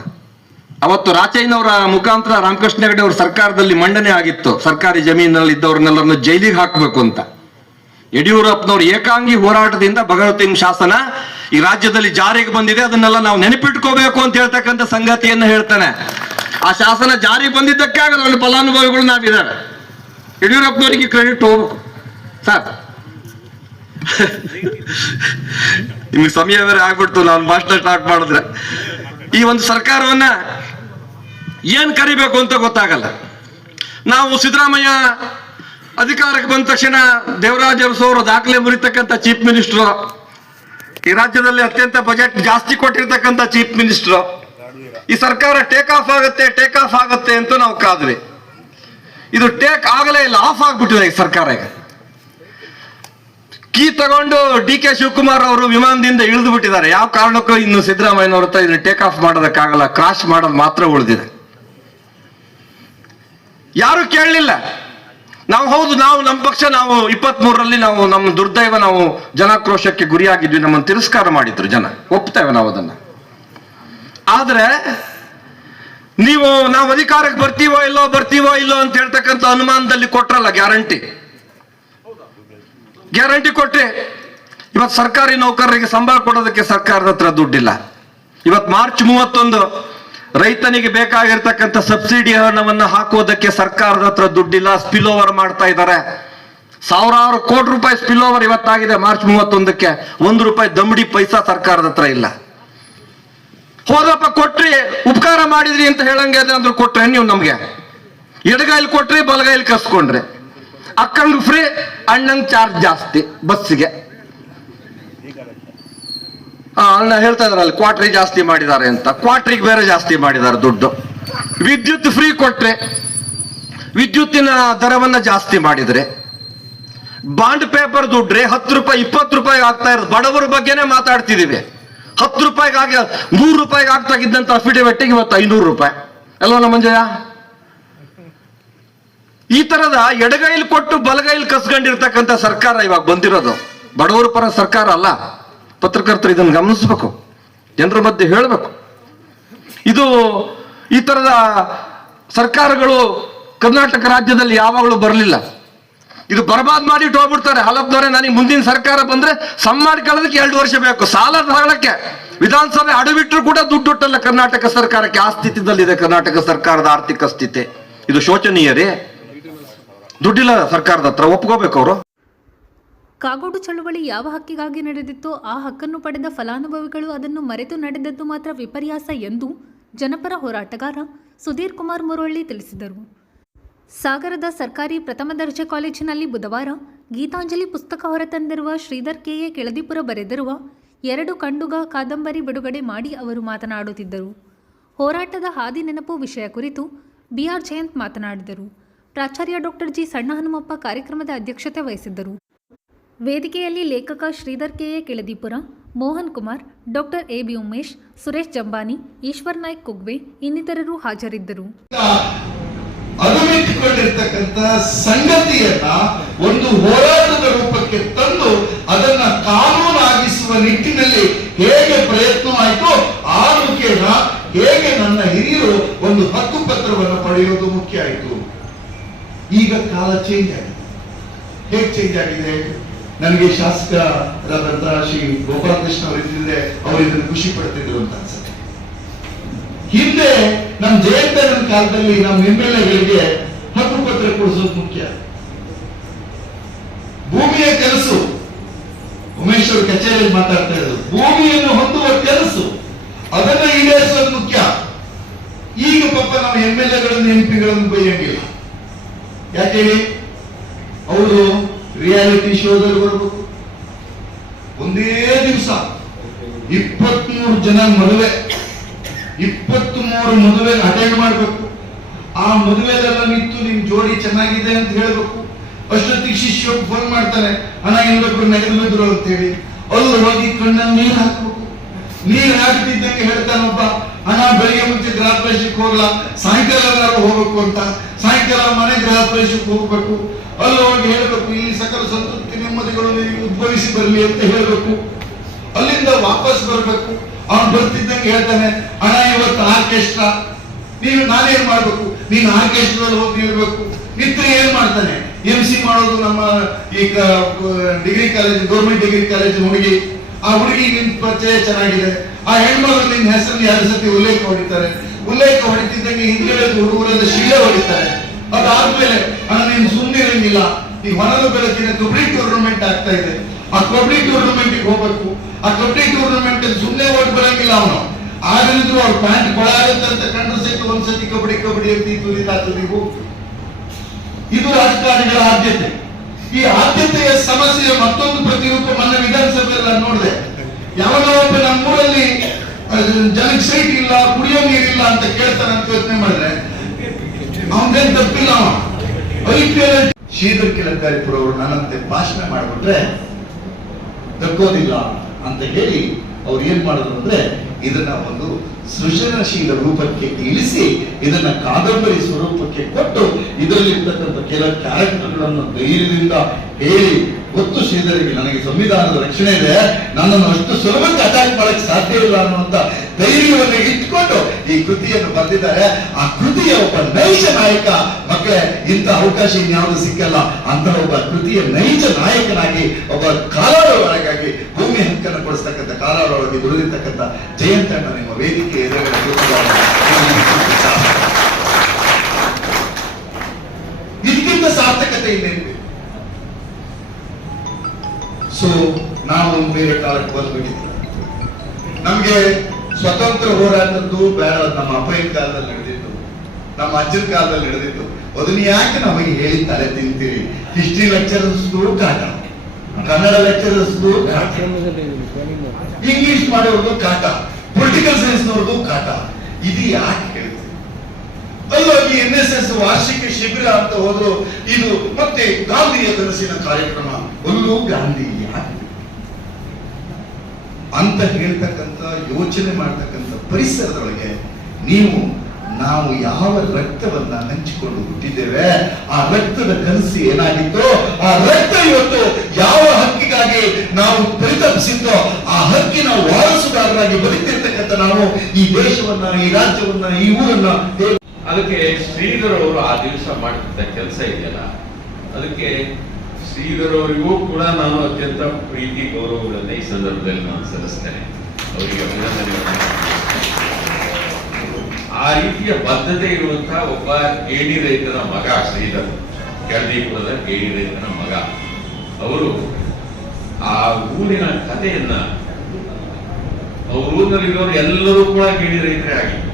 ಅವತ್ತು ರಾಚಯ್ಯನವರ ಮುಖಾಂತರ ರಾಮಕೃಷ್ಣ ಹೆಗಡೆ ಅವ್ರ ಸರ್ಕಾರದಲ್ಲಿ ಮಂಡನೆ ಆಗಿತ್ತು, ಸರ್ಕಾರಿ ಜಮೀನಲ್ಲಿ ಇದ್ದವ್ರನ್ನೆಲ್ಲರನ್ನು ಜೈಲಿಗೆ ಹಾಕಬೇಕು ಅಂತ. ಯಡಿಯೂರಪ್ಪನವ್ರ ಏಕಾಂಗಿ ಹೋರಾಟದಿಂದ ಭಗವತಿನ ಶಾಸನ ಈ ರಾಜ್ಯದಲ್ಲಿ ಜಾರಿಗೆ ಬಂದಿದೆ. ಅದನ್ನೆಲ್ಲ ನಾವು ನೆನಪಿಟ್ಕೋಬೇಕು ಅಂತ ಹೇಳ್ತಕ್ಕಂಥ ಸಂಗತಿಯನ್ನು ಹೇಳ್ತಾನೆ. ಆ ಶಾಸನ ಜಾರಿ ಬಂದಿದ್ದಕ್ಕೆ ಅದರಲ್ಲಿ ಫಲಾನುಭವಿಗಳು ನಾವಿದ್ದೇವೆ. ಯಡಿಯೂರಪ್ಪನವರಿಗೆ ಕ್ರೆಡಿಟ್ ಹೋಗ್ಬೇಕು ಸರ್. ನಿಮ್ಗೆ ಸಮಯ ಬೇರೆ ಆಗ್ಬಿಡ್ತು, ನಾನು ಭಾಷಣ ಸ್ಟಾರ್ಟ್ ಮಾಡಿದ್ರೆ ಈ ಒಂದು ಸರ್ಕಾರವನ್ನ ಏನ್ ಕರಿಬೇಕು ಅಂತ ಗೊತ್ತಾಗಲ್ಲ. ನಾವು ಸಿದ್ದರಾಮಯ್ಯ ಅಧಿಕಾರಕ್ಕೆ ಬಂದ ತಕ್ಷಣ ದೇವರಾಜ ಅರಸು ಅವರು ದಾಖಲೆ ಮುರಿತಕ್ಕಂಥ ಚೀಫ್ ಮಿನಿಸ್ಟರ್, ಈ ರಾಜ್ಯದಲ್ಲಿ ಅತ್ಯಂತ ಬಜೆಟ್ ಜಾಸ್ತಿ ಕೊಟ್ಟಿರ್ತಕ್ಕಂಥ ಚೀಫ್ ಮಿನಿಸ್ಟರ್, ಈ ಸರ್ಕಾರ ಟೇಕ್ ಆಫ್ ಆಗುತ್ತೆ ಅಂತ ನಾವು ಕಾದ್ವಿ. ಇದು ಟೇಕ್ ಆಗಲೇ ಇಲ್ಲ, ಆಫ್ ಆಗ್ಬಿಟ್ಟಿದೆ ಈ ಸರ್ಕಾರ. ಈಗ ಕೀ ತಗೊಂಡು ಡಿ.ಕೆ. ಶಿವಕುಮಾರ್ ಅವರು ವಿಮಾನದಿಂದ ಇಳಿದು ಬಿಟ್ಟಿದ್ದಾರೆ. ಯಾವ ಕಾರಣಕ್ಕೂ ಇನ್ನು ಸಿದ್ದರಾಮಯ್ಯನವ್ರ ಹತ್ರ ಇದನ್ನ ಟೇಕ್ ಆಫ್ ಮಾಡೋದಕ್ಕಾಗಲ್ಲ, ಕ್ರಾಶ್ ಮಾಡೋದು ಮಾತ್ರ ಉಳಿದಿದೆ. ಯಾರು ಕೇಳಲಿಲ್ಲ. ನಾವು ನಮ್ಮ ಪಕ್ಷ 23ರಲ್ಲಿ ನಮ್ಮ ದುರ್ದೈವ, ನಾವು ಜನಾಕ್ರೋಶಕ್ಕೆ ಗುರಿಯಾಗಿದ್ವಿ, ನಮ್ಮನ್ನು ತಿರಸ್ಕಾರ ಮಾಡಿದ್ರು ಜನ, ಒಪ್ತೇವೆ ನಾವು ಅದನ್ನ. ಆದ್ರೆ ನಾವು ಅಧಿಕಾರಕ್ಕೆ ಬರ್ತೀವೋ ಇಲ್ಲೋ ಅಂತ ಹೇಳ್ತಕ್ಕಂಥ ಅನುಮಾನದಲ್ಲಿ ಕೊಟ್ರಲ್ಲ ಗ್ಯಾರಂಟಿ ಕೊಟ್ರೆ. ಇವತ್ತು ಸರ್ಕಾರಿ ನೌಕರರಿಗೆ ಸಂಬಳ ಕೊಡೋದಕ್ಕೆ ಸರ್ಕಾರದ ಹತ್ರ ದುಡ್ಡಿಲ್ಲ. ಇವತ್ತು ಮಾರ್ಚ್ 31 ರೈತನಿಗೆ ಬೇಕಾಗಿರ್ತಕ್ಕಂಥ ಸಬ್ಸಿಡಿ ಹಣವನ್ನು ಹಾಕೋದಕ್ಕೆ ಸರ್ಕಾರದ ಹತ್ರ ದುಡ್ಡಿಲ್ಲ. ಸ್ಪಿಲ್ ಓವರ್ ಮಾಡ್ತಾ ಇದ್ದಾರೆ. ಸಾವಿರಾರು ಕೋಟಿ ರೂಪಾಯಿ ಸ್ಪಿಲ್ ಓವರ್ ಇವತ್ತಾಗಿದೆ. ಮಾರ್ಚ್ 31ಕ್ಕೆ ₹1 ದಮ್ಡಿ ಪೈಸಾ ಸರ್ಕಾರದ ಹತ್ರ ಇಲ್ಲ. ಹೋದಪ್ಪ ಕೊಟ್ರಿ, ಉಪಕಾರ ಮಾಡಿದ್ರಿ ಅಂತ ಹೇಳಂಗೆ ಅಂದ್ರೆ ಕೊಟ್ರೆ ನೀವು ನಮ್ಗೆ ಎಡಗೈಲಿ ಕೊಟ್ರಿ, ಬಲಗೈಲಿ ಕಸ್ಕೊಂಡ್ರಿ. ಅಕ್ಕಂಗ್ ಫ್ರೀ, ಅಣ್ಣಂಗ್ ಚಾರ್ಜ್ ಜಾಸ್ತಿ ಬಸ್ಸಿಗೆ. ಅಣ್ಣ ಹೇಳ್ತಾ ಇದಾರಲ್ಲ ಕ್ವಾಟ್ರಿ ಜಾಸ್ತಿ ಮಾಡಿದ್ದಾರೆ ಅಂತ, ಕ್ವಾಟ್ರಿಗೆ ಬೇರೆ ಜಾಸ್ತಿ ಮಾಡಿದ್ದಾರೆ ದುಡ್ಡು. ವಿದ್ಯುತ್ ಫ್ರೀ ಕೊಟ್ರೆ ವಿದ್ಯುತ್ತಿನ ದರವನ್ನ ಜಾಸ್ತಿ ಮಾಡಿದ್ರೆ, ಬಾಂಡ್ ಪೇಪರ್ ದುಡ್ಡ್ರೆ ₹10 ₹20 ಆಗ್ತಾ ಇರೋದು. ಬಡವರ ಬಗ್ಗೆನೇ ಮಾತಾಡ್ತಿದೀವಿ. ₹10 ₹100 ಆಗ್ತಾ ಇದ್ದಂತ ಅಫಿಡೇವಿಟ್ಗೆ ಇವತ್ತು ₹500 ಅಲ್ವಾ ನಮ್ಮ ಮಂಜಯ್ಯ? ಈ ತರದ ಎಡಗೈಲಿ ಕೊಟ್ಟು ಬಲಗೈಲಿ ಕಸ್ಕೊಂಡಿರ್ತಕ್ಕಂಥ ಸರ್ಕಾರ ಇವಾಗ ಬಂದಿರೋದು. ಬಡವರ ಪರ ಸರ್ಕಾರ ಅಲ್ಲ. ಪತ್ರಕರ್ತರು ಇದನ್ನು ಗಮನಿಸ್ಬೇಕು, ಜನರ ಮಧ್ಯೆ ಹೇಳಬೇಕು. ಈ ತರದ ಸರ್ಕಾರಗಳು ಕರ್ನಾಟಕ ರಾಜ್ಯದಲ್ಲಿ ಯಾವಾಗಲೂ ಬರಲಿಲ್ಲ. ಇದು ಬರ್ಬಾದ್ ಮಾಡಿ ಹೋಗ್ಬಿಡ್ತಾರೆ. ಹಲಪ್ದವ್ರೆ ನನಗೆ ಮುಂದಿನ ಸರ್ಕಾರ ಬಂದ್ರೆ ಸಮ್ ಮಾಡ್ಕೊಳ್ಳೋದಕ್ಕೆ 2 ವರ್ಷ ಬೇಕು. ಸಾಲ ತಗೊಳ್ಳಕ್ಕೆ ವಿಧಾನಸಭೆ ಅಡವಿಟ್ರು ಕೂಡ ದುಡ್ಡು ಹುಟ್ಟಲ್ಲ ಕರ್ನಾಟಕ ಸರ್ಕಾರಕ್ಕೆ. ಆ ಸ್ಥಿತಿಯಲ್ಲಿದೆ ಕರ್ನಾಟಕ ಸರ್ಕಾರದ ಆರ್ಥಿಕ ಸ್ಥಿತಿ. ಇದು ಶೋಚನೀಯ ರೀ. ದುಡ್ಡಿಲ್ಲ ಸರ್ಕಾರದ ಹತ್ರ, ಒಪ್ಕೋಬೇಕು ಅವರು. ಕಾಗೋಡು ಚಳುವಳಿ ಯಾವ ಹಕ್ಕಿಗಾಗಿ ನಡೆದಿತ್ತೋ ಆ ಹಕ್ಕನ್ನು ಪಡೆದ ಫಲಾನುಭವಿಗಳು ಅದನ್ನು ಮರೆತು ನಡೆದದ್ದು ಮಾತ್ರ ವಿಪರ್ಯಾಸ ಎಂದು ಜನಪರ ಹೋರಾಟಗಾರ ಸುಧೀರ್ ಕುಮಾರ್ ಮುರೊಳ್ಳಿ ತಿಳಿಸಿದರು. ಸಾಗರದ ಸರ್ಕಾರಿ ಪ್ರಥಮ ದರ್ಜೆ ಕಾಲೇಜಿನಲ್ಲಿ ಬುಧವಾರ ಗೀತಾಂಜಲಿ ಪುಸ್ತಕ ಹೊರತಂದಿರುವ ಶ್ರೀಧರ್ ಕೆ.ಎ. ಕೆಳದಿಪುರ ಬರೆದಿರುವ 2 ಖಂಡುಗ ಕಾದಂಬರಿ ಬಿಡುಗಡೆ ಮಾಡಿ ಅವರು ಮಾತನಾಡುತ್ತಿದ್ದರು. ಹೋರಾಟದ ಹಾದಿ ನೆನಪು ವಿಷಯ ಕುರಿತು ಬಿ.ಆರ್. ಜಯಂತ್ ಮಾತನಾಡಿದರು. ಪ್ರಾಚಾರ್ಯ ಡಾಕ್ಟರ್ ಜಿ. ಸಣ್ಣ ಹನುಮಪ್ಪ ಕಾರ್ಯಕ್ರಮದ ಅಧ್ಯಕ್ಷತೆ ವಹಿಸಿದ್ದರು. ವೇದಿಕೆಯಲ್ಲಿ ಲೇಖಕ Shridhar K A. Keladipura, Mohan Kumar, doctor A B. Umesh, Suresh Jambani, Eshwar Naik Kugwe ಇನ್ನಿತರರು ಹಾಜರಿದ್ದರು. ಅನುಮಿಟ್ಟುಕೊಂಡಿರ್ತಕ್ಕಂಥ ಸಂಗತಿಯನ್ನ ಒಂದು ಹೋರಾಟದ ರೂಪಕ್ಕೆ ತಂದು ಅದನ್ನ ಕಾನೂನಾಗಿಸುವ ನಿಟ್ಟಿನಲ್ಲಿ ಹೇಗೆ ಪ್ರಯತ್ನವಾಯಿತು, ಆ ಮುಖೇನ ಹೇಗೆ ನನ್ನ ಹಿರಿಯರು ಒಂದು ಹಕ್ಕು ಪತ್ರವನ್ನು ಪಡೆಯುವುದು ಮುಖ್ಯ ಆಯಿತು. ಈಗ ಕಾಲ ಚೇಂಜ್ ಆಗಿದೆ. ಹೇಗೆ ಚೇಂಜ್ ಆಗಿದೆ? ನನಗೆ ಶಾಸಕರಾದಂತಹ ಶ್ರೀ ಗೋಪಾಲಕೃಷ್ಣ ಅವರು ಇದ್ದಿದ್ರೆ ಅವರು ಇದನ್ನು ಖುಷಿ ಪಡ್ತಿದ್ರು ಅಂತ ಅನ್ಸುತ್ತೆ. ಹಿಂದೆ ನಮ್ಮ ಜಯಂತನ ಕಾಲದಲ್ಲಿ ನಮ್ಮ MLAಗಳಿಗೆ ಹಕ್ಕು ಪತ್ರ ಕೊಡಿಸೋದು ಮುಖ್ಯ. ಭೂಮಿಯ ಕೆಲಸು, ಉಮೇಶ್ ಅವರು ಕಚೇರಿಯಲ್ಲಿ ಮಾತಾಡ್ತಾ ಇದ್ರು, ಭೂಮಿಯನ್ನು ಹೊಂದುವ ಕೆಲಸು ಅದನ್ನ ಈಡೇರಿಸೋದು ಮುಖ್ಯ. ಈಗ ಪಾಪ ನಾವು MLAಗಳನ್ನು MP ಗಳನ್ನು ಬೈಯಂಗಿಲ್ಲ. ಯಾಕೆ ಹೇಳಿ? ಅವರು ರಿಯಾಲಿಟಿ ಶೋದಲ್ಲಿ ಬರಬೇಕು. ಒಂದೇ ದಿವಸ 23 ಜನ ಮದುವೆ, 23 ಮದುವೆ ಅಟೆಂಡ್ ಮಾಡಬೇಕು. ಆ ಮದುವೆಲೆಲ್ಲ ನಿಂತು ನಿಮ್ ಜೋಡಿ ಚೆನ್ನಾಗಿದೆ ಅಂತ ಹೇಳ್ಬೇಕು. ಅಷ್ಟೊತ್ತಿಗೆ ಶಿಷ್ಯ ಫೋನ್ ಮಾಡ್ತಾನೆ, ಅಣ್ಣ ಇನ್ನೊಬ್ರು ನೆಗೆದು ಬಿದ್ರು ಅಂತ ಹೇಳಿ. ಅಲ್ಲಿ ಹೋಗಿ ಕಣ್ಣಲ್ಲಿ ನೀರು ಹಾಕ್ಬೇಕು. ನೀರು ಹಾಕ್ತಿದ್ದಂಗೆ ಹೇಳ್ತಾನೊಬ್ಬ, ಅಣ್ಣ ಬೆಳಿಗ್ಗೆ ಮುಂಚೆ ಗೃಹ ಪ್ರವೇಶಕ್ಕೆ ಹೋಗ್ಲಾ, ಸಾಯಂಕಾಲ ಹೋಗ್ಬೇಕು ಅಂತ. ಸಾಯಂಕಾಲ ಮನೆ ಗೃಹ ಪ್ರವೇಶಕ್ಕೆ ಹೋಗ್ಬೇಕು. ಅಲ್ಲಿ ಹೋಗಿ ಹೇಳ್ಬೇಕು, ಇಲ್ಲಿ ಸಕಲ ಸಂತೃಪ್ತಿ ನೆಮ್ಮದಿಗಳು ಉದ್ಭವಿಸಿ ಬರಲಿ ಅಂತ ಹೇಳ್ಬೇಕು. ಅಲ್ಲಿಂದ ವಾಪಸ್ ಬರ್ಬೇಕು. ಅವನು ಬರ್ತಿದ್ದಂಗೆ ಹೇಳ್ತಾನೆ, ಅಣ್ಣ ಇವತ್ತು ಆರ್ಕೆಸ್ಟ್ರಾ, ನಾನೇನ್ ಮಾಡ್ಬೇಕು? ನೀನು ಆರ್ಕೆಸ್ಟ್ರಾದಲ್ಲಿ ಹೋಗಿ ನಿಲ್ಬೇಕು. ನಿತ್ರೆ ಏನ್ ಮಾಡ್ತಾನೆ? MC ಮಾಡೋದು ನಮ್ಮ ಈಗ degree college, government degree college ಹುಡುಗಿ. ಆ ಹುಡುಗಿ ನಿನ್ ಪರಿಚಯ ಚೆನ್ನಾಗಿದೆ, ಆ ಹೆಣ್ಮಗಳು ನಿನ್ ಹೆಸರಲ್ಲಿ 2 ಸತಿ ಉಲ್ಲೇಖ ಹೊಡಿತಾರೆ. ಉಲ್ಲೇಖ ಹೊಡಿತಿದ್ದಂಗೆ ಹಿಂದ್ಗಡೆ ಹುಡುಗರಲ್ಲಿ ಶಿಲೆ ಹೊಡಿತಾರೆ. ಅದಾದ್ಮೇಲೆ ನೀನು ಸುಮ್ಮನೆ ಇರಂಗಿಲ್ಲ, ಈ ಹೊನಲು ಬೆಳಕಿನ ಕಬಡ್ಡಿ ಟೂರ್ನಮೆಂಟ್ ಆಗ್ತಾ ಇದೆ, ಆ ಕಬಡ್ಡಿ ಟೂರ್ನಮೆಂಟ್ ಹೋಗ್ಬೇಕು, ಆ ಕಬಡ್ಡಿ ಟೂರ್ನಮೆಂಟ್ ಸುಮ್ಮನೆ ಓಟ್ ಬರಂಗಿಲ್ಲ ಅವನು. ಆಗಿದ್ರು ಅವ್ರ ಪ್ಯಾಂಟ್ ಕೊಳ ಆಗುತ್ತಂತ ಕಂಡ್ರೆ ಸಹಿತ ಒಂದ್ಸತಿ ಕಬಡ್ಡಿ ಕಬಡ್ಡಿ ಅಂತ ತುರಿತಾತು ನೀವು. ಇದು ರಾಜಕಾರಣಿಗಳ ಆದ್ಯತೆ. ಈ ಆದ್ಯತೆಯ ಸಮಸ್ಯೆಯ ಮತ್ತೊಂದು ಪ್ರತಿರೂಪ ಮೊನ್ನೆ ವಿಧಾನಸಭೆಯಲ್ಲಿ ನಾನು ನೋಡಿದೆ. ಯಾವಾಗ ಒಬ್ಬ ನಮ್ಮೂರಲ್ಲಿ ಜನಕ್ಕೆ ಸೈಟ್ ಇಲ್ಲ, ಕುಡಿಯೋ ನೀರಿಲ್ಲ ಅಂತ ಕೇಳ್ತಾನಂತ ಯೋಚನೆ ಮಾಡಿದ್ರೆ ಅವನೇನ್ ತಪ್ಪಿಲ್ಲ. IPL ಶ್ರೀಧರ್ ಕಿಲಂಕಾರಿಪುರ ಅವರು ನನ್ನಂತೆ ಭಾಷಣ ಮಾಡಿಬಿಟ್ರೆ ತಕ್ಕೋದಿಲ್ಲ ಅಂತ ಹೇಳಿ ಅವ್ರು ಏನ್ ಮಾಡಿದ್ರು ಅಂದ್ರೆ ಇದನ್ನ ಒಂದು ಸೃಜನಶೀಲ ರೂಪಕ್ಕೆ ಇಳಿಸಿ ಇದನ್ನ ಕಾದಂಬರಿ ಸ್ವರೂಪಕ್ಕೆ ಕೊಟ್ಟು ಇದರಲ್ಲಿರ್ತಕ್ಕಂಥ ಕೆಲ ಕ್ಯಾರೆಕ್ಟರ್ಗಳನ್ನು ಧೈರ್ಯದಿಂದ ಹೇಳಿ ಗೊತ್ತು ಶ್ರೀಧರಿಗೆ ನನಗೆ ಸಂವಿಧಾನದ ರಕ್ಷಣೆ ಇದೆ, ನನ್ನನ್ನು ಅಷ್ಟು ಸುಲಭಕ್ಕೆ ಅಟ್ಯಾಕ್ ಮಾಡಕ್ಕೆ ಸಾಧ್ಯ ಇಲ್ಲ ಅನ್ನುವಂತ ಧೈರ್ಯವನ್ನು ಇಟ್ಕೊಂಡು ಈ ಕೃತಿಯನ್ನು ಬರೆದಿದ್ದಾರೆ. ಆ ಕೃತಿಯ ಒಬ್ಬ ನೈಜ ನಾಯಕ ಮಕ್ಕಳೇ, ಇಂಥ ಅವಕಾಶ ಇನ್ಯಾವುದು ಸಿಕ್ಕಲ್ಲ. ಅಂತ ಒಬ್ಬ ಕೃತಿಯ ನೈಜ ನಾಯಕನಾಗಿ, ಒಬ್ಬ ಕಾಲಾಳೊಳಗಾಗಿ ಭೂಮಿ ಹಕ್ಕನ್ನು ಕೊಡಿಸ್ತಕ್ಕಂಥ ಕಾಲಾಳೊಳಗೆ ದುಡಿದಿರ್ತಕ್ಕಂಥ ಜಯಂತಣ್ಣ ನಿಮ್ಮ ವೇದಿಕೆ ಎದುರುಗಡೆ ಇದಕ್ಕಿಂತ ಸಾರ್ಥಕತೆ ಇನ್ನೇನು? ಸೊ ನಾವು ಒಂದು ಬೇರೆ ಕಾಲಕ್ಕೆ ಬಂದ್ಬಿಟ್ಟಿದ್ವಿ. ನಮ್ಗೆ ಸ್ವತಂತ್ರ ಹೋರಾಟದ್ದು ಬೇಡ, ನಮ್ಮ ಅಪ್ಪಯ್ಯನ ಕಾಲದಲ್ಲಿ ನಡೆದಿತ್ತು, ನಮ್ಮ ಅಜ್ಜನ ಕಾಲದಲ್ಲಿ ನಡೆದಿತ್ತು. ಅದನ್ನ ಯಾಕೆ ನಮಗೆ ಹೇಳಿ ತಲೆ ತಿಂತೀರಿ? ಹಿಸ್ಟ್ರಿ ಲೆಕ್ಚರರ್ಸ್ಗೂ ಕಾಟ, ಕನ್ನಡ ಲೆಕ್ಚರರ್ಸ್ಗೂ ಕಾಟ, ಇಂಗ್ಲಿಷ್ ಮಾಡೋರ್ಗೂ ಕಾಟ, ಪೊಲಿಟಿಕಲ್ ಸೈನ್ಸ್ನವ್ರಿಗೂ ಕಾಟ. ಇದು ಯಾಕೆ ಹೇಳ್ತೀವಿ? ಅಲ್ಲೋಗಿ NSS ವಾರ್ಷಿಕ ಶಿಬಿರ ಅಂತ ಹೋದ್ರು, ಇದು ಮತ್ತೆ ಗಾಂಧಿಯ ಕನಸಿನ ಕಾರ್ಯಕ್ರಮ, ಅಲ್ಲೂ ಗಾಂಧಿ ಯಾಕೆ ಅಂತ ಹೇಳ್ತಕ್ಕಂಥ ಯೋಚನೆ ಮಾಡ್ತಕ್ಕಂಥ ಪರಿಸರದೊಳಗೆ ನಾವು ಯಾವ ರಕ್ತವನ್ನ ಹಂಚಿಕೊಂಡು ಹುಟ್ಟಿದ್ದೇವೆ, ಆ ರಕ್ತದ ಕನಸು ಏನಾಗಿತ್ತು, ಆ ರಕ್ತ ಇವತ್ತು ಯಾವ ಹಕ್ಕಿಗಾಗಿ ನಾವು ಪರಿತಪಿಸಿದ್ದೋ ಆ ಹಕ್ಕಿನ ವಾರಸುದಾರರಾಗಿ ಬದುಕಿರ್ತಕ್ಕಂಥ ನಾವು ಈ ದೇಶವನ್ನ, ಈ ರಾಜ್ಯವನ್ನ, ಈ ಊರನ್ನ. ಅದಕ್ಕೆ ಶ್ರೀಧರ್ ಅವರು ಆ ದಿವಸ ಮಾಡ್ತಿದ್ದ ಕೆಲಸ ಇದೆಯಲ್ಲ, ಅದಕ್ಕೆ ಶ್ರೀಧರ್ ಅವರಿಗೂ ಕೂಡ ನಾನು ಅತ್ಯಂತ ಪ್ರೀತಿ ಗೌರವಗಳನ್ನ ಈ ಸಂದರ್ಭದಲ್ಲಿ ನಾನು ಸಲ್ಲಿಸ್ತೇನೆ. ಅವರಿಗೆ ಅಭಿನಂದನೆಗಳನ್ನು. ಆ ರೀತಿಯ ಬದ್ಧತೆ ಇರುವಂತಹ ಒಬ್ಬ ಗೇಣಿ ರೈತನ ಮಗ ಶ್ರೀಧರ್, ಕೆಳದೀಪುರದ ಗೇಣಿ ರೈತನ ಮಗ. ಅವರು ಆ ಊರಿನ ಕಥೆಯನ್ನ, ಅವ್ರ ಊರಿನಲ್ಲಿರೋರು ಎಲ್ಲರೂ ಕೂಡ ಗೇಣಿ ರೈತರೇ ಆಗಿತ್ತು.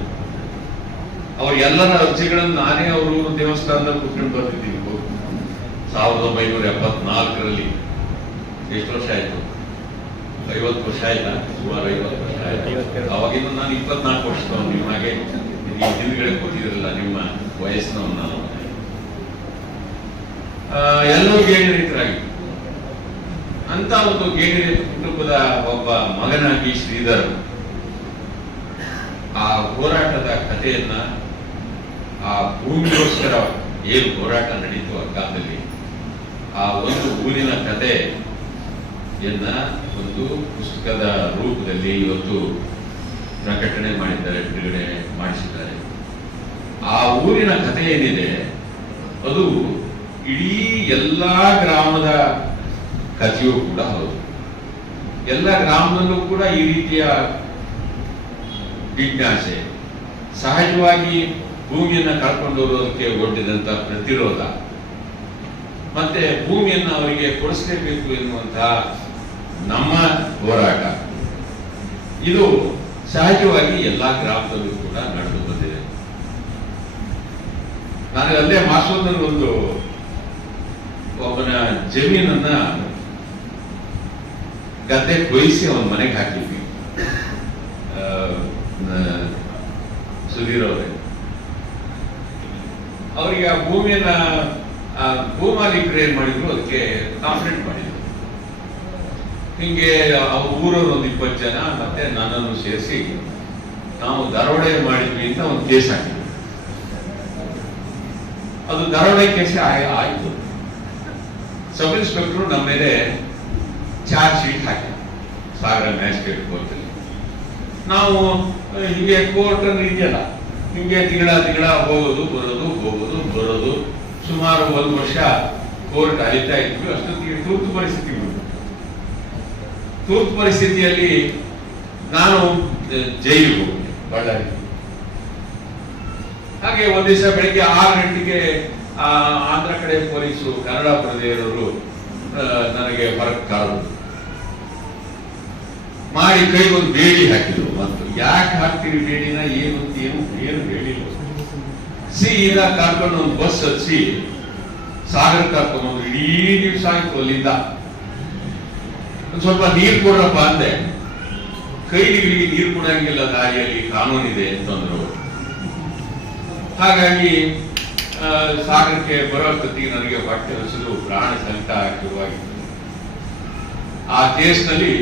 ಅವ್ರ ಎಲ್ಲರ ಅರ್ಜಿಗಳನ್ನು ನಾನೇ ಅವರು ದೇವಸ್ಥಾನದಲ್ಲಿ ಕೂತ್ಕೊಂಡು ಬರ್ತಿದ್ದೀವಿ 1974ರಲ್ಲಿ. ಎಷ್ಟು ವರ್ಷ ಆಯ್ತು? 50 ವರ್ಷ ಆಯ್ತಾ? ಸುಮಾರು 50 ವರ್ಷ ಆಯ್ತು. ಅವಾಗಿಂದ ನಾನು 24 ವರ್ಷದವನು. ನಿಮ್ಮ ಹಾಗೆ ಹಿಂದ್ಗಡೆ ಕೂತಿದ್ರಲ್ಲ, ನಿಮ್ಮ ವಯಸ್ಸಿನವನು ನಾನು. ಎಲ್ಲರೂ ಗೇಣಿ ರೈತರಾಗಿತ್ತು. ಅಂತ ಒಂದು ಗೇಣಿ ರೈತ ಕುಟುಂಬದ ಒಬ್ಬ ಮಗನಾಗಿ ಶ್ರೀಧರ್ ಆ ಹೋರಾಟದ ಕಥೆಯನ್ನ, ಆ ಭೂಮಿಗೋಸ್ಕರ ಏನು ಹೋರಾಟ ನಡೀತು ಆ ಕಾಲದಲ್ಲಿ, ಆ ಒಂದು ಊರಿನ ಕಥೆಯನ್ನ ಒಂದು ಪುಸ್ತಕದ ರೂಪದಲ್ಲಿ ಇವತ್ತು ಪ್ರಕಟಣೆ ಮಾಡಿದ್ದಾರೆ, ಬಿಡುಗಡೆ ಮಾಡಿಸಿದ್ದಾರೆ. ಆ ಊರಿನ ಕಥೆ ಏನಿದೆ ಅದು ಇಡೀ ಎಲ್ಲಾ ಗ್ರಾಮದ ಕಥೆಯೂ ಕೂಡ ಹೌದು. ಎಲ್ಲ ಗ್ರಾಮದಲ್ಲೂ ಕೂಡ ಈ ರೀತಿಯ ಜಿಜ್ಞಾಸೆ, ಸಹಜವಾಗಿ ಭೂಮಿಯನ್ನ ಕಳ್ಕೊಂಡೋರೋದಕ್ಕೆ ಒಡ್ಡಿದಂತ ಪ್ರತಿರೋಧ, ಮತ್ತೆ ಭೂಮಿಯನ್ನ ಅವರಿಗೆ ಕೊಡಿಸಲೇಬೇಕು ಎನ್ನುವಂತಹ ನಮ್ಮ ಹೋರಾಟ, ಇದು ಸಹಜವಾಗಿ ಎಲ್ಲಾ ಗ್ರಾಮದಲ್ಲೂ ಕೂಡ ನಡೆದು ಬಂದಿದೆ. ನಾನು ಅಲ್ಲೇ ಮಾಸೂರಿನಲ್ಲಿ ಒಬ್ಬನ ಜಮೀನನ್ನ ಗದ್ದೆ ಕೊಯ್ಸಿ ಅವನ ಮನೆಗೆ ಹಾಕಿದ್ವಿ. ಸುಧೀರ್ ಅವರೇ ಅವರಿಗೆ ಆ ಭೂಮಿಯನ್ನ ಭೂಮಾಲೀಕರು ಏನ್ ಮಾಡಿದ್ರು, ಅದಕ್ಕೆ ಕಾಂಪ್ಲೇಂಟ್ ಮಾಡಿದ್ರು. ಹಿಂಗೆ ಅವ್ರ ಊರವ್ರು ಒಂದು 20 ಜನ ಮತ್ತೆ ನನ್ನನ್ನು ಸೇರಿಸಿ ನಾವು ದರೋಡೆ ಮಾಡಿದ್ವಿ ಅಂತ ಒಂದು ಕೇಸ್ ಹಾಕಿದ್ರು. ಅದು ದರೋಡೆ ಕೇಸ್ ಆಯ್ತು. ಸಬ್ ಇನ್ಸ್ಪೆಕ್ಟರ್ ನಮ್ಮ ಮೇಲೆ ಚಾರ್ಜ್ ಶೀಟ್ ಹಾಕಿದ್ರು ಸಾಗರ ಮ್ಯಾಜಿಸ್ಟ್ರೇಟ್ ಕೋರ್ಟ್ ಅಲ್ಲಿ. ನಾವು ಹಿಂಗೆ ಕೋರ್ಟ್ ಅಂದ್ರೆ ಇದೆಯಲ್ಲ, ಹಿಂಗೆ ತಿಂಗಳ ಹೋಗೋದು ಬರೋದು ಸುಮಾರು 1 ವರ್ಷ ಕೋರ್ಟ್ ಅಲಿತಾ ಇದ್ವಿ. ಅಷ್ಟೊತ್ತಿಗೆ ತುರ್ತು ಪರಿಸ್ಥಿತಿ ಬಂತು. ತುರ್ತು ಪರಿಸ್ಥಿತಿಯಲ್ಲಿ ನಾನು ಜೈಲಿಗೆ ಹೋಗ್ತೀನಿ, ಬಳ್ಳಾರಿ. ಹಾಗೆ ಒಂದ್ ದಿವಸ ಬೆಳಿಗ್ಗೆ 6 ಗಂಟೆಗೆ ಆಂಧ್ರ ಕಡೆ ಪೊಲೀಸರು ಕನ್ನಡ ಪ್ರದೇಶರು ನನಗೆ ಹೊರಗೆ ಕಾರು ಮಾಡಿ ಕೈಗೊಂದು ಬೇಡಿ ಹಾಕಿದ್ರು. ಮತ್ತು ಯಾಕೆ ಹಾಕ್ತೀರಿ ಬೇಡಿನ ಏನು ಹೇಳಿಲ್ಲ. ಸೀದಾ ಕರ್ಕೊಂಡು ಒಂದು ಬಸ್ ಹಚ್ಚಿ ಸಾಗರ ಕರ್ಕೊಂಡು ಇಡೀ ದಿವಸ ಆಯ್ತು. ಅಲ್ಲಿಂದ ಒಂದ್ ಸ್ವಲ್ಪ ನೀರು ಕೊಡ್ರಪ್ಪ ಅಂದೆ. ಕೈಲಿಗಳಿಗೆ ನೀರು ಕೊಡಂಗಿಲ್ಲ, ದಾರಿಯಲ್ಲಿ ಕಾನೂನಿದೆ ಅಂತಂದ್ರು. ಹಾಗಾಗಿ ಸಾಗರಕ್ಕೆ ಬರೋಷ್ಟೊತ್ತಿಗೆ ನನಗೆ ಹೊಟ್ಟೆ ಹಸಿದು ಪ್ರಾಣ ಸಂಕಟ ಶುರುವಾಗಿತ್ತು. ಆ ಕೇಸ್ನಲ್ಲಿ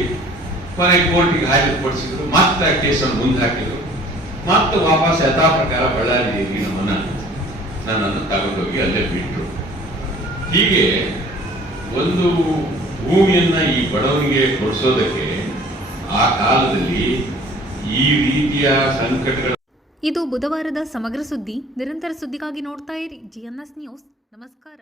ಕೊನೆಗೆ ಕೋರ್ಟಿಗೆ ಹಾಜರುಪಡಿಸಿದ್ರು. ಮತ್ತೆ ಆ ಕೇಸನ್ನು ಮುಂದೆ ಹಾಕಿದ್ರು. ಮತ್ತೆ ವಾಪಸ್ ಯಥಾ ಪ್ರಕಾರ ಬಳ್ಳಾರಿ ನನ್ನನ್ನು ತಗೊಂಡೋಗಿ ಅಲ್ಲೇ ಬಿಟ್ಟರು. ಹೀಗೆ ಒಂದು ಭೂಮಿಯನ್ನ ಈ ಬಡವನಿಗೆ ಕೊಡಿಸೋದಕ್ಕೆ ಆ ಕಾಲದಲ್ಲಿ ಈ ರೀತಿಯ ಸಂಕಟಗಳು. ಇದು ಬುಧವಾರದ ಸಮಗ್ರ ಸುದ್ದಿ. ನಿರಂತರ ಸುದ್ದಿಗಾಗಿ ನೋಡ್ತಾ ಇರಿ GMS ನ್ಯೂಸ್. ನಮಸ್ಕಾರ.